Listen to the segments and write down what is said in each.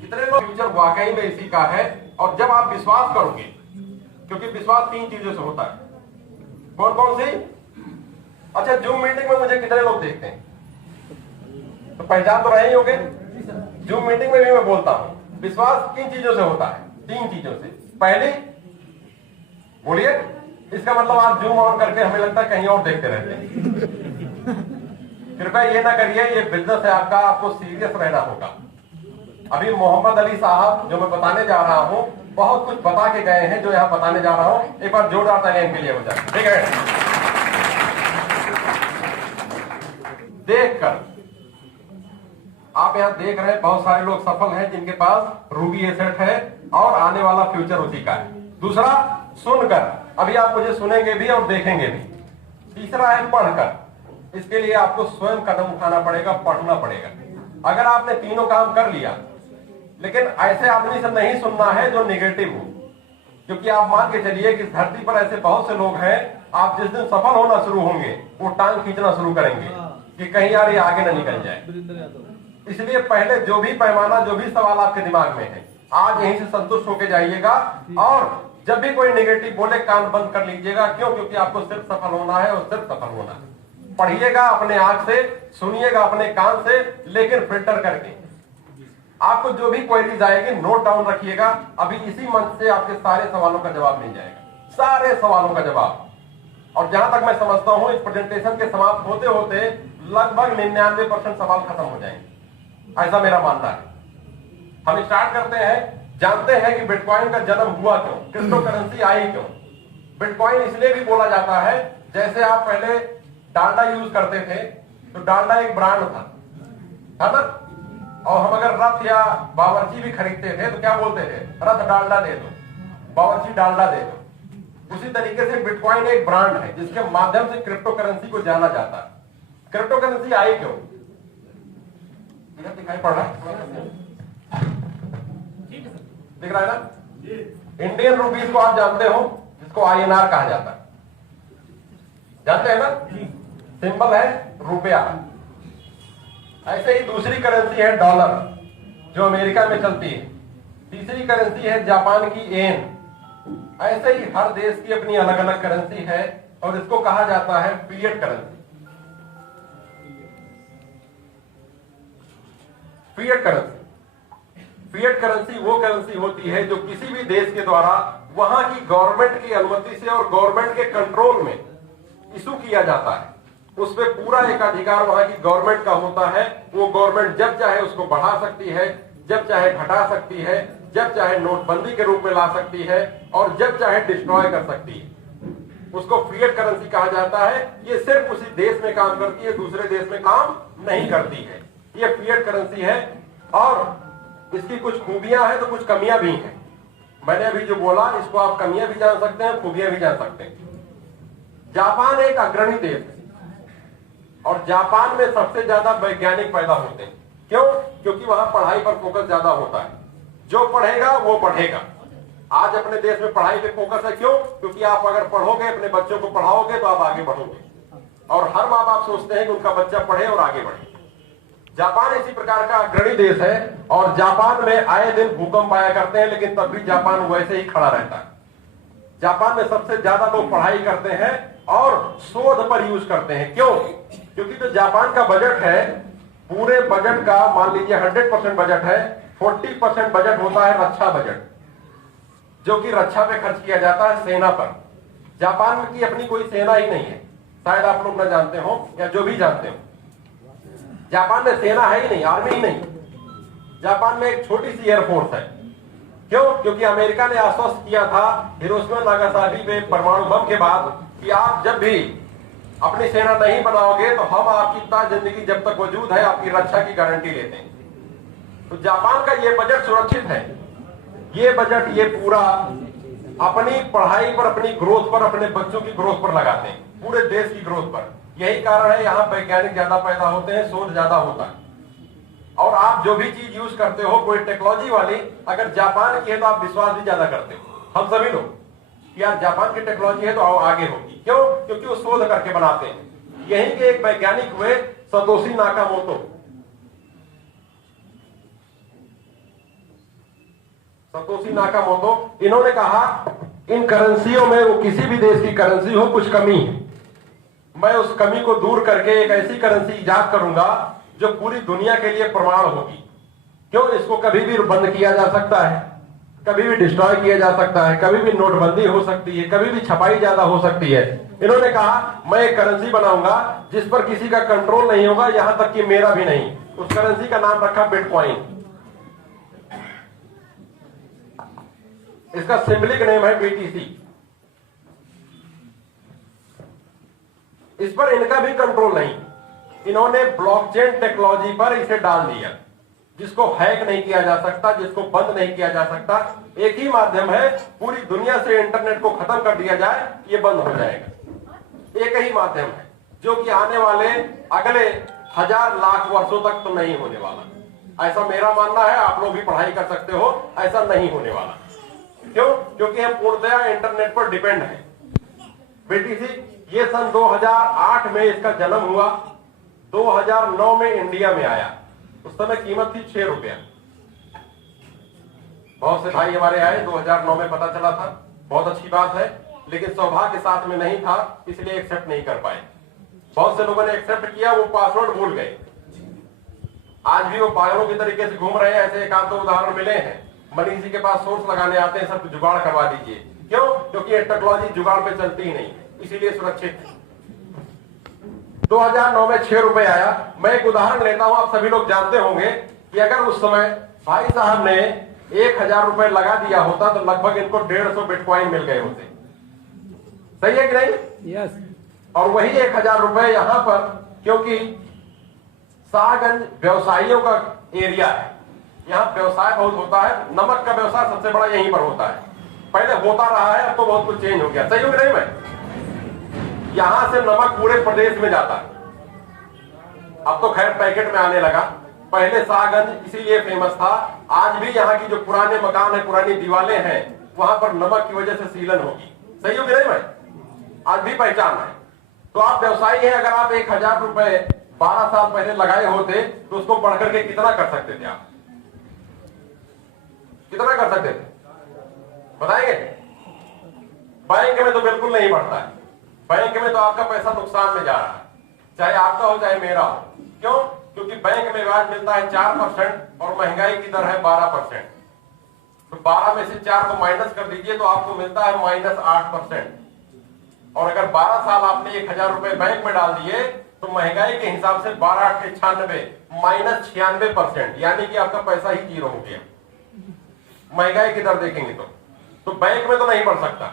कितने लोग फ्यूचर वाकई में इसी का है। और जब आप विश्वास करोगे, क्योंकि विश्वास 3 चीजों से होता है। कौन कौन सी? अच्छा, जूम मीटिंग में मुझे कितने लोग देखते हैं? तो पहचान तो रहे ही होंगे। जूम मीटिंग में भी मैं बोलता हूं विश्वास 3 चीजों से होता है। 3 चीजों से। पहली, बोलिए, इसका मतलब आप जूम ऑन करके हमें लगता है कहीं और देखते रहते हैं। कृपया ये ना करिए, ये बिजनेस है आपका, आपको सीरियस रहना होगा। अभी मोहम्मद अली साहब जो मैं बताने जा रहा हूं, बहुत कुछ बता के गए हैं जो यहां बताने जा रहा हूं। एक बार जोरदार तालियां इनके लिए हो जाए, ठीक है? देखकर आप यहां देख रहे हैं बहुत सारे लोग सफल हैं जिनके पास रूबी एसेट है और आने वाला फ्यूचर उसी का है। दूसरा, सुनकर, अभी आप मुझे सुनेंगे भी और देखेंगे भी। तीसरा है पढ़कर। इसके लिए आपको स्वयं कदम उठाना पड़ेगा, पढ़ना पड़ेगा। अगर आपने तीनों काम कर लिया, लेकिन ऐसे आदमी से नहीं सुनना है जो निगेटिव हो, क्योंकि आप मान के चलिए कि धरती पर ऐसे बहुत से लोग हैं, आप जिस दिन सफल होना शुरू होंगे वो टांग खींचना शुरू करेंगे कि कहीं यार ये आगे न निकल जाए। इसलिए पहले जो भी पैमाना, जो भी सवाल आपके दिमाग में है, आज यहीं से संतुष्ट होकर जाइएगा। और जब भी कोई नेगेटिव बोले, कान बंद कर लीजिएगा। क्यों? क्योंकि आपको सिर्फ सफल होना है और सिर्फ सफल होना है। पढ़िएगा अपने आंख से, सुनिएगा अपने कान से, लेकिन फिल्टर करके। आपको जो भी क्वेरीज आएगी नोट डाउन रखिएगा। अभी इसी मंच से आपके सारे सवालों का जवाब मिल जाएगा, सारे सवालों का जवाब। और जहां तक मैं समझता हूं, इस प्रेजेंटेशन के समाप्त होते होते लगभग 99% सवाल खत्म हो जाएंगे, ऐसा मेरा मानना है। हम स्टार्ट करते हैं। जानते हैं कि बिटकॉइन का जन्म हुआ क्यों, क्रिप्टो करेंसी आई क्यों। बिटकॉइन इसलिए भी बोला जाता है, जैसे आप पहले डालडा यूज करते थे, तो डालडा एक ब्रांड था ना? और हम अगर रथ या बावर्ची भी खरीदते थे तो क्या बोलते थे? रथ डालडा दे दो, बावर्ची डालडा दे दो। उसी तरीके से बिटकॉइन एक ब्रांड है जिसके माध्यम से क्रिप्टो करेंसी को जाना जाता है। क्रिप्टो करेंसी आई क्यों? दिखाई पड़ रहा है? दिख रहा है ना? इंडियन रुपीज को आप जानते हो, जिसको INR कहा जाता है, जानते हैं ना? सिंबल है रुपया। ऐसे ही दूसरी करेंसी है डॉलर, जो अमेरिका में चलती है। तीसरी करेंसी है जापान की येन। ऐसे ही हर देश की अपनी अलग अलग करेंसी है और इसको कहा जाता है fiat currency. Fiat currency, fiat currency वो करेंसी होती है जो किसी भी देश के द्वारा वहां की गवर्नमेंट की अनुमति से और गवर्नमेंट के कंट्रोल में इशू किया जाता है। उस पर पूरा एकाधिकार वहां की गवर्नमेंट का होता है। वो गवर्नमेंट जब चाहे उसको बढ़ा सकती है, जब चाहे घटा सकती है, जब चाहे नोटबंदी के रूप में ला सकती है और जब चाहे डिस्ट्रॉय कर सकती है। उसको फिएट करेंसी कहा जाता है। ये सिर्फ उसी देश में काम करती है, दूसरे देश में काम नहीं करती है। ये फिएट करेंसी है और इसकी कुछ खूबियां हैं तो कुछ कमियां भी हैं। मैंने अभी जो बोला, इसको आप कमियां भी जान सकते हैं, खूबियां भी जान सकते हैं। जापान एक अग्रणी देश है और जापान में सबसे ज्यादा वैज्ञानिक पैदा होते हैं। क्यों? क्योंकि वहां पढ़ाई पर फोकस ज्यादा होता है। जो पढ़ेगा वो बढ़ेगा। आज अपने देश में पढ़ाई पे फोकस है। क्यों? क्योंकि आप अगर पढ़ोगे, अपने बच्चों को पढ़ाओगे तो आप आगे बढ़ोगे। और हर माँ बाप सोचते हैं कि उनका बच्चा पढ़े और आगे बढ़े। जापान इसी प्रकार का अग्रणी देश है और जापान में आए दिन भूकंप आया करते हैं, लेकिन तब भी जापान वैसे ही खड़ा रहता है। जापान में सबसे ज्यादा लोग पढ़ाई करते हैं और शोध पर यूज करते हैं। क्यों? क्योंकि जो जापान का बजट है, पूरे बजट का मान लीजिए 100% बजट है, 40% बजट होता है रक्षा बजट, जो कि रक्षा पे खर्च किया जाता है, सेना पर। जापान की अपनी कोई सेना ही नहीं है, शायद आप लोग न जानते हो या जो भी जानते हो। जापान में सेना है ही नहीं, आर्मी ही नहीं। जापान में एक छोटी सी एयरफोर्स है। क्यों? क्योंकि अमेरिका ने आश्वस्त किया था हिरोशिमा नागासाकी पे परमाणु बम के बाद कि आप जब भी अपनी सेना नहीं बनाओगे तो हम आपकी जिंदगी जब तक वजूद है आपकी रक्षा की गारंटी लेते हैं। तो जापान का ये बजट सुरक्षित है। ये बजट ये पूरा अपनी पढ़ाई पर, अपनी ग्रोथ पर, अपने बच्चों की ग्रोथ पर लगाते हैं, पूरे देश की ग्रोथ पर। यही कारण है यहाँ वैज्ञानिक ज्यादा पैदा होते हैं, शोध ज्यादा होता है। और आप जो भी चीज यूज करते हो कोई टेक्नोलॉजी वाली, अगर जापान की है तो आप विश्वास भी ज्यादा करते हो। हम सभी लोग यार जापान की टेक्नोलॉजी है तो आगे होगी। क्यों? क्योंकि वो शोध करके बनाते हैं। यहीं के एक वैज्ञानिक हुए सतोशी नाकामोटो। सतोशी नाकामोटो, इन्होंने कहा इन करेंसियों में, वो किसी भी देश की करेंसी हो, कुछ कमी है, मैं उस कमी को दूर करके एक ऐसी करेंसी इजाद करूंगा जो पूरी दुनिया के लिए प्रमाण होगी। क्यों? इसको कभी भी बंद किया जा सकता है, कभी भी डिस्ट्रॉय किया जा सकता है, कभी भी नोटबंदी हो सकती है, कभी भी छपाई ज्यादा हो सकती है। इन्होंने कहा मैं एक करेंसी बनाऊंगा जिस पर किसी का कंट्रोल नहीं होगा, यहां तक कि मेरा भी नहीं। उस करेंसी का नाम रखा बिटकॉइन। इसका सिंबलिक नेम है BTC। इस पर इनका भी कंट्रोल नहीं, इन्होंने ब्लॉकचेन टेक्नोलॉजी पर इसे डाल दिया, जिसको हैक नहीं किया जा सकता, जिसको बंद नहीं किया जा सकता। एक ही माध्यम है, पूरी दुनिया से इंटरनेट को खत्म कर दिया जाए, ये बंद हो जाएगा। एक ही माध्यम है जो कि आने वाले अगले 1000 लाख वर्षों तक तो नहीं होने वाला। ऐसा मेरा मानना है, आप लोग भी पढ़ाई कर सकते हो, ऐसा नहीं होने वाला। क्यों? क्योंकि हम पूर्णतया इंटरनेट पर डिपेंड है। BTC ये सन 2008 में इसका जन्म हुआ, 2009 में इंडिया में आया। उस समय कीमत थी 6 रुपया। बहुत से भाई हमारे आए, 2009 में पता चला था, बहुत अच्छी बात है, लेकिन सौभाग्य साथ में नहीं था, इसलिए एक्सेप्ट नहीं कर पाए। बहुत से लोगों ने एक्सेप्ट किया, वो पासवर्ड भूल गए। आज भी वो पागलों की तरीके से घूम रहे हैं। ऐसे एक आध दो उदाहरण मिले हैं। मनीष जी के पास सोर्स लगाने आते हैं, सब जुगाड़ करवा दीजिए। क्यों? क्योंकि ये टेक्नोलॉजी जुगाड़ पे चलती ही नहीं, इसीलिए सुरक्षित। 2009 में 6 रुपए आया। मैं एक उदाहरण लेता हूं, आप सभी लोग जानते होंगे कि अगर उस समय भाई साहब ने 1000 रुपए लगा दिया होता तो लगभग इनको 150 बिटकॉइन मिल गए होते। सही है कि नहीं? यस। और वही 1000 रुपए यहां पर, क्योंकि शाहगंज व्यवसायियों का एरिया है, यहाँ व्यवसाय बहुत होता है। नमक का व्यवसाय सबसे बड़ा यहीं पर होता है, पहले होता रहा है, अब तो बहुत कुछ चेंज हो गया। सही हो कि नहीं? मैं यहां से नमक पूरे प्रदेश में जाता है, अब तो खैर पैकेट में आने लगा। पहले शाहगंज इसीलिए फेमस था। आज भी यहाँ की जो पुराने मकान है, पुरानी दीवारें हैं, वहां पर नमक की वजह से सीलन होगी। सही हो कि नहीं? मैं आज भी पहचान है। तो आप व्यवसायी हैं, अगर आप 1000 रुपए 12 साल पहले लगाए होते तो उसको बढ़ करके कितना कर सकते थे? आप कितना कर सकते थे बताएंगे? बैंक में तो बिल्कुल नहीं बढ़ता है। बैंक में तो आपका पैसा नुकसान में जा रहा है, चाहे आपका हो चाहे मेरा हो। क्यों? क्योंकि बैंक में ब्याज मिलता है 4% और महंगाई की दर है 12%। तो 12 में से 4 को माइनस कर दीजिए तो आपको मिलता है -8%। और अगर 12 साल आपने 1000 रुपए बैंक में डाल दिए तो महंगाई के हिसाब से 12 × 8 = 96 -96%, यानी कि आपका पैसा ही 0 हो गया। महंगाई की दर देखेंगे तो बैंक में तो नहीं बढ़ सकता।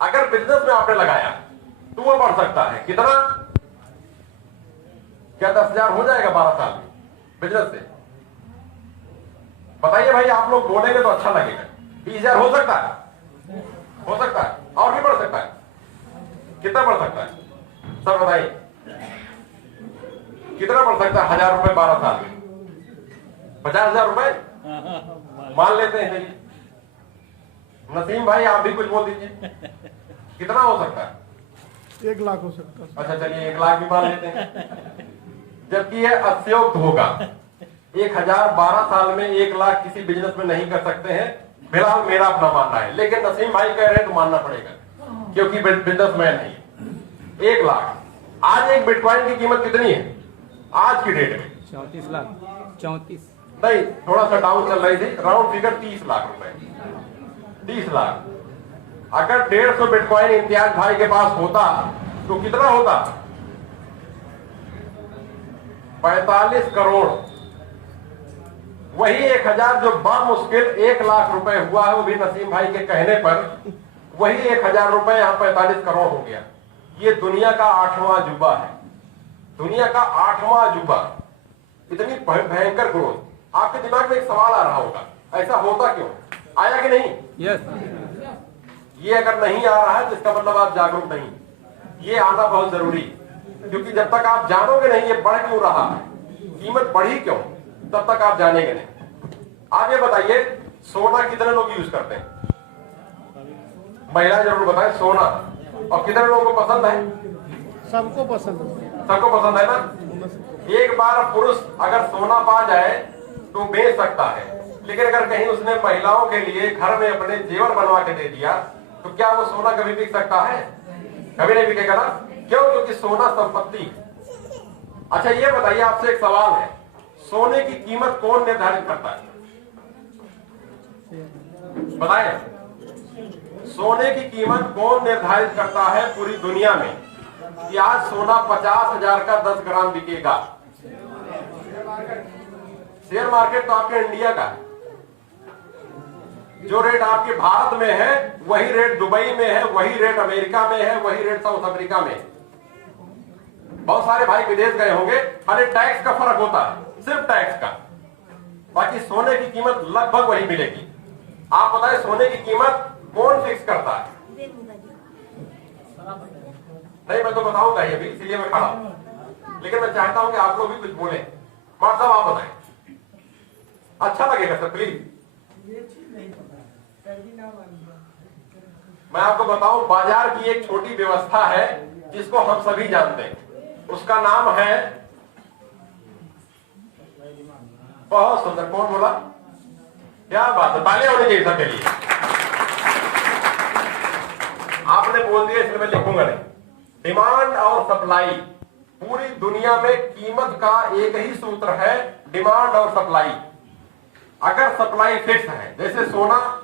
अगर बिजनेस में आपने लगाया तो वो बढ़ सकता है। कितना? क्या 10,000 हो जाएगा 12 साल में बिजनेस से? बताइए भाई, आप लोग बोलेंगे तो अच्छा लगेगा। 20,000 हो सकता है? हो सकता है। और भी बढ़ सकता है। कितना बढ़ सकता है सर बताइए? कितना बढ़ सकता है 1000 रुपए 12 साल में? 50,000 रुपए मान लेते हैं। चलिए नसीम भाई, आप भी कुछ बोल दीजिए, कितना हो सकता है? 1 लाख हो सकता है। अच्छा चलिए 1 लाख भी मान लेते हैं, जबकि यह अत्योक्त होगा। 1000 12 साल में 1 लाख किसी बिजनेस में नहीं कर सकते हैं, फिलहाल मेरा अपना मानना है। लेकिन नसीम भाई कह रहे हैं तो मानना पड़ेगा, क्योंकि बिजनेसमैन है। 1 लाख। आज एक बिटकॉइन की कीमत कितनी है आज की डेट में? 34 लाख। 34 नहीं, थोड़ा सा डाउन चल रही थी, राउंड फिगर 30 लाख रुपए। 30 लाख। अगर 150 बिटकॉइन इम्तियाज भाई के पास होता तो कितना होता? 45 करोड़। वही 1000 जो बामुश्किल 1 लाख रुपए हुआ है, वो भी नसीम भाई के कहने पर वही 1000 रुपए यहां 45 करोड़ हो गया। ये दुनिया का 8वां अजूबा है। दुनिया का 8वां अजूबा। इतनी भयंकर ग्रोथ। आपके दिमाग में एक सवाल आ रहा होगा, ऐसा होता क्यों? आया कि नहीं? यस। ये अगर नहीं आ रहा है तो इसका मतलब आप जागरूक नहीं। ये आना बहुत जरूरी, क्योंकि जब तक आप जानोगे नहीं ये बढ़ क्यों रहा है, कीमत बढ़ी क्यों, तब तक आप जानेंगे नहीं। आप ये बताइए, सोना कितने लोग यूज करते हैं? महिला जरूर बताएं, सोना। और कितने लोगों को पसंद है? सबको पसंद है। सबको पसंद है ना? एक बार पुरुष अगर सोना पा जाए तो बेच सकता है, लेकिन अगर कहीं उसने महिलाओं के लिए घर में अपने जेवर बनवा के दे दिया तो क्या वो सोना कभी बिक सकता है? कभी नहीं बिकेगा ना। क्यों? क्योंकि सोना संपत्ति है। अच्छा ये बताइए, आपसे एक सवाल है, सोने की कीमत कौन निर्धारित करता है? बताएं, सोने की कीमत कौन निर्धारित करता है पूरी दुनिया में कि आज सोना 50,000 का 10 ग्राम बिकेगा? शेयर मार्केट तो आपके इंडिया का है। जो रेट आपके भारत में है वही रेट दुबई में है, वही रेट अमेरिका में है, वही रेट साउथ अफ्रीका में है। बहुत सारे भाई विदेश गए होंगे, अरे टैक्स का फर्क होता है, सिर्फ टैक्स का, बाकी सोने की कीमत लगभग वही मिलेगी। आप बताएं सोने की कीमत कौन फिक्स करता है? नहीं, मैं तो बताऊंगा ये भी, इसलिए मैं खड़ा हूं, लेकिन मैं चाहता हूं कि आप लोग भी कुछ बोले। मार साहब आप बताएं, अच्छा लगेगा सर प्लीज। मैं आपको बताऊं, बाजार की एक छोटी व्यवस्था है जिसको हम सभी जानते हैं, उसका नाम है, बहुत सुंदर, कौन बोला? क्या बात है, तालियां होनी चाहिए सबके लिए। आपने बोल दिया इसलिए मैं लिखूंगा नहीं। डिमांड और सप्लाई, पूरी दुनिया में कीमत का एक ही सूत्र है, डिमांड और सप्लाई। अगर सप्लाई फिक्स है, जैसे सोना,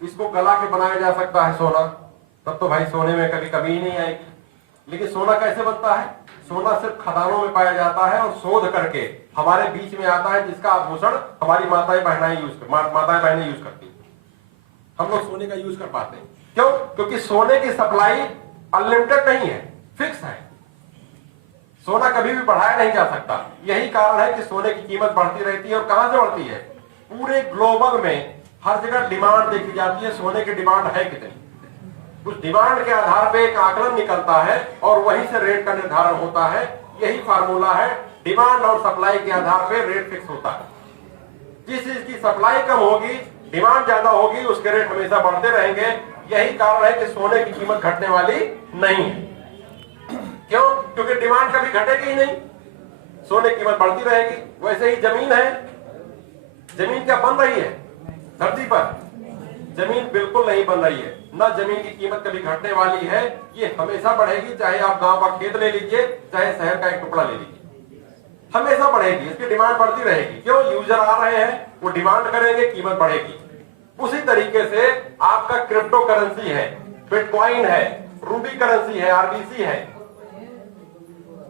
इसको गला के बनाया जा सकता है सोना, तब तो भाई सोने में कभी कमी ही नहीं आएगी। लेकिन सोना कैसे बनता है? सोना सिर्फ खदानों में पाया जाता है और शोध करके हमारे बीच में आता है, जिसका आभूषण हमारी माताएं बहनें यूज करती हैं। हम लोग सोने का यूज कर पाते हैं। क्यों? क्योंकि सोने की सप्लाई अनलिमिटेड नहीं है, फिक्स है। सोना कभी भी बढ़ाया नहीं जा सकता। यही कारण है कि सोने की कीमत बढ़ती रहती है। और कहां से बढ़ती है? पूरे ग्लोबल में हर जगह डिमांड देखी जाती है, सोने की डिमांड है कितनी। उस डिमांड के आधार पे एक आकलन निकलता है और वहीं से रेट का निर्धारण होता है। यही फार्मूला है, डिमांड और सप्लाई के आधार पे रेट फिक्स होता है। जिस चीज की सप्लाई कम होगी, डिमांड ज्यादा होगी, उसके रेट हमेशा बढ़ते रहेंगे। यही कारण है कि सोने की कीमत घटने वाली नहीं है। क्यों? क्योंकि डिमांड कभी घटेगी ही नहीं, सोने की कीमत बढ़ती रहेगी। वैसे ही जमीन है, जमीन क्या बन रही है धरती पर? जमीन बिल्कुल नहीं बन रही है, ना जमीन की कीमत कभी घटने वाली है। ये हमेशा बढ़ेगी, चाहे आप गांव का खेत ले लीजिए, चाहे शहर का एक टुकड़ा ले लीजिए, हमेशा बढ़ेगी। इसकी डिमांड बढ़ती रहेगी। क्यों? यूजर आ रहे हैं, वो डिमांड करेंगे, कीमत बढ़ेगी। उसी तरीके से आपका क्रिप्टो करेंसी है, बिटकॉइन है, रूबी करेंसी है, आरबीसी है।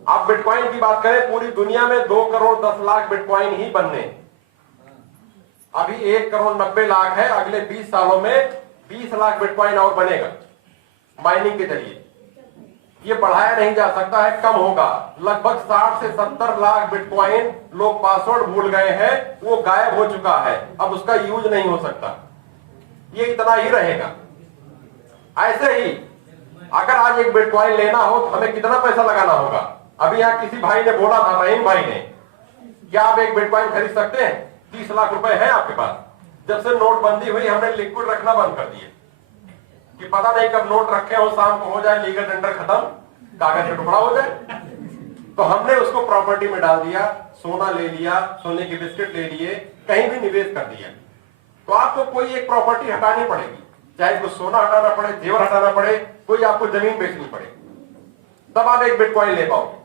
आप बिटकॉइन की बात करें, पूरी दुनिया में 2 करोड़ 10 लाख बिटकॉइन ही बनने, अभी 1 करोड़ 90 लाख है। अगले 20 सालों में 20 लाख बिटकॉइन और बनेगा माइनिंग के जरिए। ये बढ़ाया नहीं जा सकता है, कम होगा। लगभग 60 से 70 लाख बिटकॉइन लोग पासवर्ड भूल गए हैं, वो गायब हो चुका है, अब उसका यूज नहीं हो सकता। ये इतना ही रहेगा। ऐसे ही अगर आज एक बिटकॉइन लेना हो तो हमें कितना पैसा लगाना होगा? अभी यहाँ किसी भाई ने बोला था, रहीम भाई ने, क्या आप एक बिटकॉइन खरीद सकते हैं? 30 लाख रुपए है आपके पास। जब से नोटबंदी हुई हमने लिक्विड रखना बंद कर दिए कि पता नहीं कब नोट रखे हो, शाम को हो जाए लीगल टेंडर खत्म, कागज का टुकड़ा हो जाए। तो हमने उसको प्रॉपर्टी में डाल दिया, सोना ले लिया, सोने के बिस्किट ले लिए, कहीं भी निवेश कर दिया। तो आपको कोई एक प्रॉपर्टी हटानी पड़ेगी, चाहे उसको सोना हटाना पड़े, जेवर हटाना पड़े, कोई आपको जमीन बेचनी पड़े, तब आप एक बिटकॉइन ले पाओगे।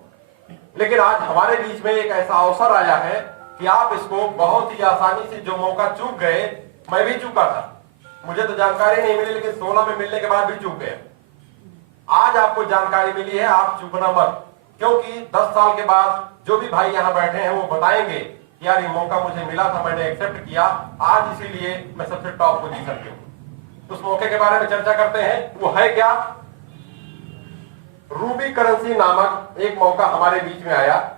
लेकिन आज हमारे बीच में एक ऐसा अवसर आया है कि आप इसको बहुत ही आसानी से, जो मौका चूक गए, मैं भी चूका था, मुझे तो जानकारी नहीं मिली, लेकिन 16 में मिलने के बाद भी चूक गया। आज आपको जानकारी मिली है, आप चूकना मत, क्योंकि 10 साल के बाद जो भी भाई यहाँ बैठे हैं वो बताएंगे कि यार ये मौका मुझे मिला था, मैंने एक्सेप्ट किया, आज इसीलिए मैं सबसे टॉप पोजीशन पे हूं। उस मौके के बारे में चर्चा करते हैं, वो है क्या? रूबी करेंसी नामक एक मौका हमारे बीच में आया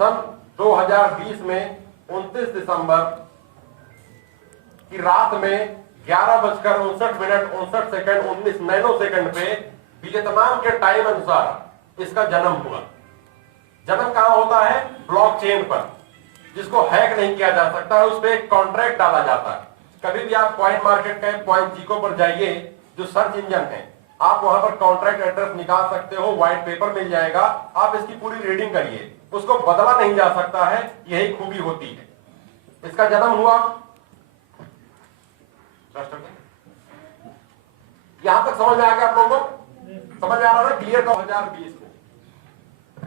सन 2020 में 29 दिसंबर की रात में 11:59 19 नैनो सेकंड पे वियतनाम के टाइम अनुसार इसका जन्म हुआ। जन्म कहां होता है? ब्लॉकचेन पर, जिसको हैक नहीं किया जा सकता है। उस पर एक कॉन्ट्रैक्ट डाला जाता है। कभी भी आप कॉइन मार्केट का कॉइन जीको पर जाइए, जो सर्च इंजन है, आप वहां पर कॉन्ट्रैक्ट एड्रेस निकाल सकते हो, व्हाइट पेपर मिल जाएगा, आप इसकी पूरी रीडिंग करिए, उसको बदला नहीं जा सकता है। यही खूबी होती है। इसका जन्म हुआ, यहां तक समझ में आ गया आप लोगों को? समझ में आ रहा है क्लियर? 2020 को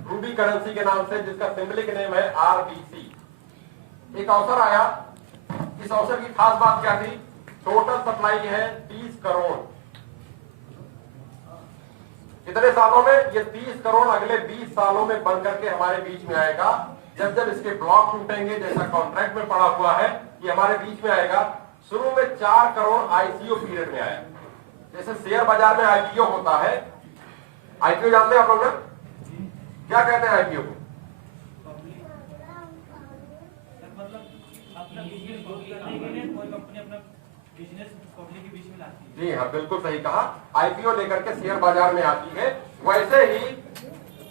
रूबी करेंसी के नाम से, जिसका सिंबलिक नेम है RBC, एक अवसर आया। इस अवसर की खास बात क्या थी? टोटल सप्लाई है 30 करोड़। कितने सालों में? ये 30 करोड़ अगले 20 सालों में बन करके हमारे बीच में आएगा। जब जब इसके ब्लॉक टूटेंगे, जैसा कॉन्ट्रैक्ट में पड़ा हुआ है, ये हमारे बीच में आएगा। शुरू में 4 करोड़ IPO पीरियड में आया। जैसे शेयर बाजार में IPO होता है, IPO जानते हैं आप लोग ना? क्या कहते हैं IPO को? जी हाँ, बिल्कुल सही कहा। IPO लेकर के शेयर बाजार में आती है। वैसे ही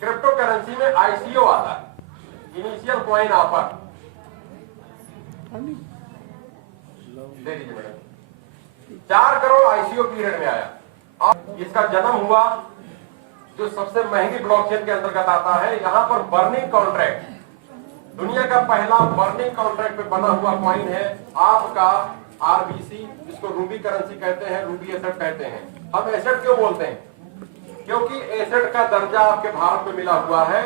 क्रिप्टो करेंसी में ICO आता है, इनिशियल कॉइन ऑफर। दे दीजिए मैडम। 4 करोड़ ICO पीरियड में आया। अब इसका जन्म हुआ जो सबसे महंगी ब्लॉकचेन के अंतर्गत आता है। यहां पर बर्निंग कॉन्ट्रैक्ट, दुनिया का पहला बर्निंग कॉन्ट्रैक्ट पे बना हुआ कॉइन है आपका RBC, जिसको रूबी करेंसी कहते हैं, रूबी एसेट कहते हैं। हम एसेट क्यों बोलते हैं? क्योंकि एसेट का दर्जा आपके भारत में मिला हुआ है।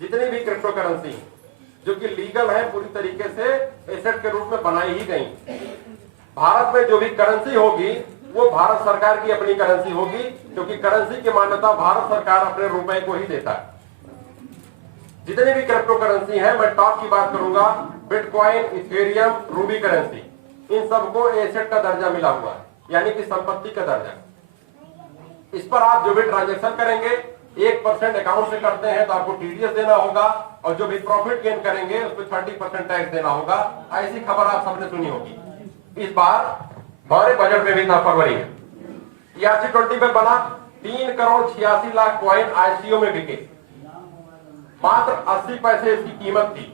जितनी भी क्रिप्टो करेंसी जो कि लीगल है, पूरी तरीके से एसेट के रूप में बनाई ही गई। भारत में जो भी करेंसी होगी वो भारत सरकार की अपनी करेंसी होगी, क्योंकि करेंसी की मान्यता भारत सरकार अपने रुपए को ही देता है। जितनी भी क्रिप्टो करेंसी है, मैं टॉप की बात करूंगा, बिटकॉइन, इथेरियम, रूबी करेंसी, इन सबको एसेट का दर्जा मिला हुआ है, यानी कि संपत्ति का दर्जा। इस पर आप जो भी ट्रांजैक्शन करेंगे 1% अकाउंट से करते हैं तो आपको TDS देना होगा, और जो भी प्रॉफिट गेन करेंगे उस पर 30% टैक्स देना होगा। ऐसी खबर आप सबने सुनी होगी। इस बार हमारे बजट में भी था, फरवरी में ERC-20 पे बना 3 करोड़ 86 लाख कॉइन ICO में बिके। मात्र 80 पैसे इसकी कीमत थी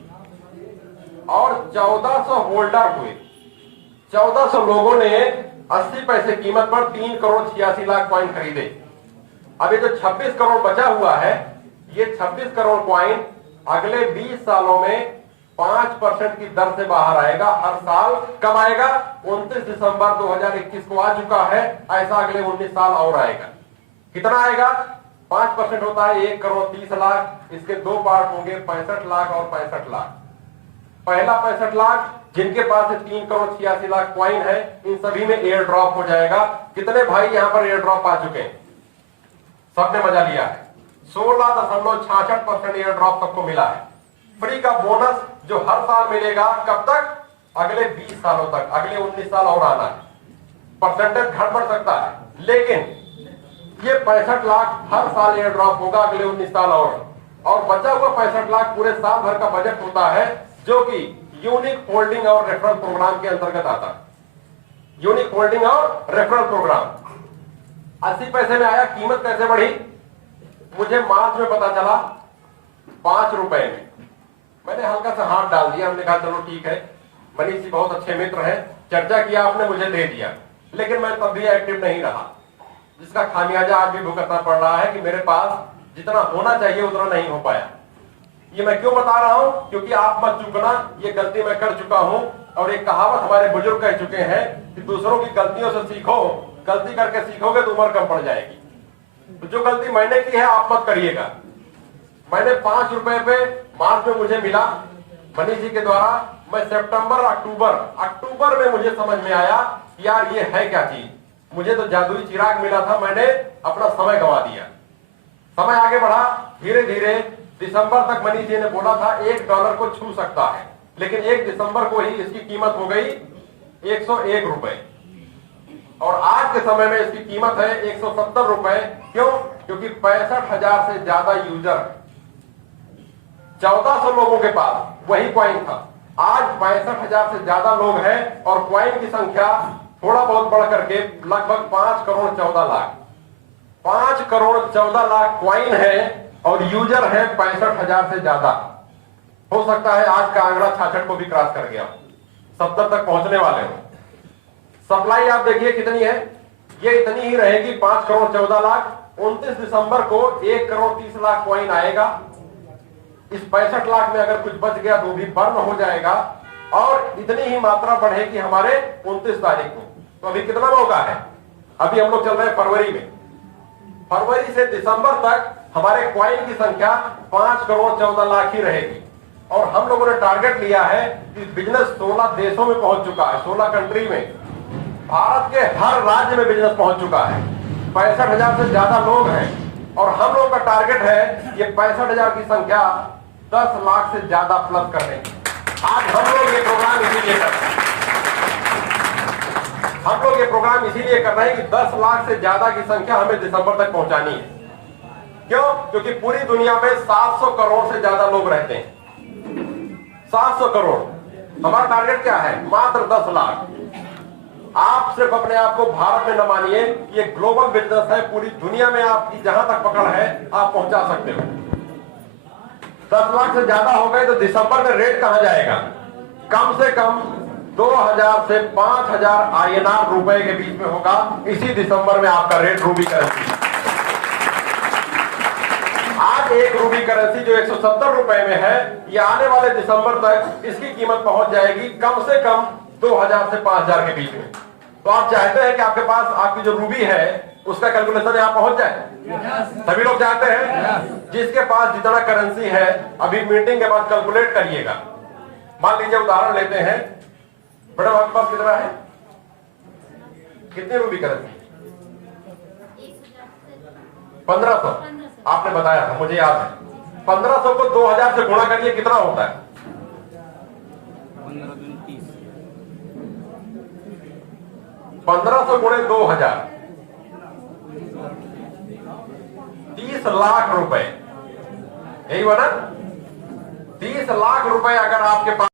और 1400 होल्डर हुए। 1400 लोगों ने 80 पैसे कीमत पर 3 करोड़ 86 लाख कॉइन खरीदे। अब ये जो 26 करोड़ बचा हुआ है, ये 26 करोड़ कॉइन अगले 20 सालों में 5% की दर से बाहर आएगा। हर साल कब आएगा? 29 दिसंबर 2021 को आ चुका है, ऐसा अगले 19 साल और आएगा। कितना आएगा? 5% होता है 1 करोड़ 30 लाख। इसके 2 पार्ट होंगे, 65 लाख और 65 लाख। पहला 65 लाख जिनके पास 3 करोड़ 86 लाख कॉइन है, इन सभी में एयर ड्रॉप हो जाएगा। कितने भाई यहां पर एयर ड्रॉप आ चुके हैं? सबने मजा लिया है। 16.66% एयर ड्रॉप सबको मिला है। फ्री का बोनस जो हर साल मिलेगा, कब तक? अगले 20 सालों तक, अगले 19 साल और आना है। परसेंटेज घट बढ़ सकता है, लेकिन ये 65 लाख हर साल एयर ड्रॉप होगा अगले 19 साल और बचा हुआ 65 लाख पूरे साल भर का बजट होता है, जो कि यूनिक होल्डिंग और रेफरल प्रोग्राम के अंतर्गत आता है। यूनिक होल्डिंग और रेफरल प्रोग्राम 80 पैसे में आया। कीमत कैसे बढ़ी? मुझे मार्च में पता चला 5 रुपए में। मैंने हल्का सा हाथ डाल दिया, हमने कहा चलो ठीक है, मनीष जी बहुत अच्छे मित्र हैं, चर्चा किया आपने, मुझे दे दिया। लेकिन मैं तब भी एक्टिव नहीं रहा, जिसका खामियाजा आज भी भुगतना पड़ रहा है कि मेरे पास जितना होना चाहिए उतना नहीं हो पाया। ये मैं क्यों बता रहा हूं? क्योंकि आप मत चूकना, ये गलती मैं कर चुका हूं। और एक कहावत हमारे बुजुर्ग कह चुके हैं कि दूसरों की गलतियों से सीखो, गलती करके सीखोगे तो उम्र कम पड़ जाएगी। तो जो गलती मैंने की है आप मत करिएगा। मैंने 5 रुपए पे मार्च में मुझे मिला मनीष जी के द्वारा। मैं सितंबर अक्टूबर में मुझे समझ में आया कि यार ये है क्या चीज। मुझे तो जादुई चिराग मिला था, मैंने अपना समय गंवा दिया। समय आगे बढ़ा, धीरे धीरे दिसंबर तक मनीष जी ने बोला था $1 को छू सकता है, लेकिन 1 दिसंबर को ही इसकी कीमत हो गई 101 रुपए, और आज के समय में इसकी कीमत है 170 रुपए। क्यों? क्योंकि 65,000 से ज्यादा यूजर, 1400 लोगों के पास वही कॉइन था। आज 65,000 से ज्यादा लोग हैं और कॉइन की संख्या थोड़ा बहुत बढ़ करके लगभग 5 करोड़ 14 लाख 5 करोड़ 14 लाख कॉइन है और यूजर है 65,000 से ज्यादा। हो सकता है आज का आंकड़ा 66 को भी क्रॉस कर गया, 70 तक पहुंचने वाले हो। सप्लाई आप देखिए कितनी है, ये इतनी ही रहेगी 5 करोड़ 14 लाख। 29 दिसंबर को 1 करोड़ 30 लाख कॉइन आएगा। इस 65 लाख में अगर कुछ बच गया तो भी बर्न हो जाएगा। और इतनी ही मात्रा बढ़ेगी हमारे 29 तारीख को। तो अभी कितना मौका है? अभी हम लोग चल रहे हैं फरवरी में। फरवरी से दिसंबर तक हमारे क्वाइन की संख्या 5 करोड़ 14 लाख ही रहेगी। और हम लोगों ने टारगेट लिया है कि बिजनेस 16 देशों में पहुंच चुका है, 16 कंट्री में। भारत के हर राज्य में बिजनेस पहुंच चुका है। 65,000 से ज्यादा लोग हैं और हम लोग का टारगेट है ये 65,000 की संख्या 10 लाख से ज्यादा प्लस करने की। आज हम लोग ये प्रोग्राम इसीलिए कर रहे हैं, हम लोग ये प्रोग्राम इसीलिए कर रहे हैं कि 10 लाख से ज्यादा की संख्या हमें दिसंबर तक पहुंचानी है। क्यों? क्योंकि पूरी दुनिया में 700 करोड़ से ज्यादा लोग रहते हैं। 700 करोड़। हमारा टारगेट क्या है? मात्र 10 लाख। आप सिर्फ अपने आप को भारत में न मानिए, ये ग्लोबल बिजनेस है। पूरी दुनिया में आपकी जहां तक पकड़ है आप पहुंचा सकते हो। 10 लाख से ज्यादा हो गए तो दिसंबर में रेट कहां जाएगा? कम से कम 2,000 से 5,000 INR रुपए के बीच में होगा। इसी दिसंबर में आपका रेट रूबी करेंसी। आज एक रूबी करेंसी जो 170 रुपए में है, ये आने वाले दिसंबर तक इसकी कीमत पहुंच जाएगी कम से कम 2,000 से 5,000 के बीच में। तो आप चाहते हैं कि आपके पास आपकी जो रूबी है उसका कैलकुलेशन यहां पहुंच जाए? सभी लोग चाहते हैं। जिसके पास जितना करेंसी है अभी मीटिंग के बाद कैलकुलेट करिएगा। मान लीजिए उदाहरण लेते हैं, बड़े आपके पास कितना है? कितनी रूबी करेंसी? 1500। आपने बताया था, मुझे याद है। 1500 को 2,000 से गुणा करिए, कितना होता है? 1500 गुणे 2,000, 30 लाख रुपए। यही बना? 30 लाख रुपए अगर आपके पास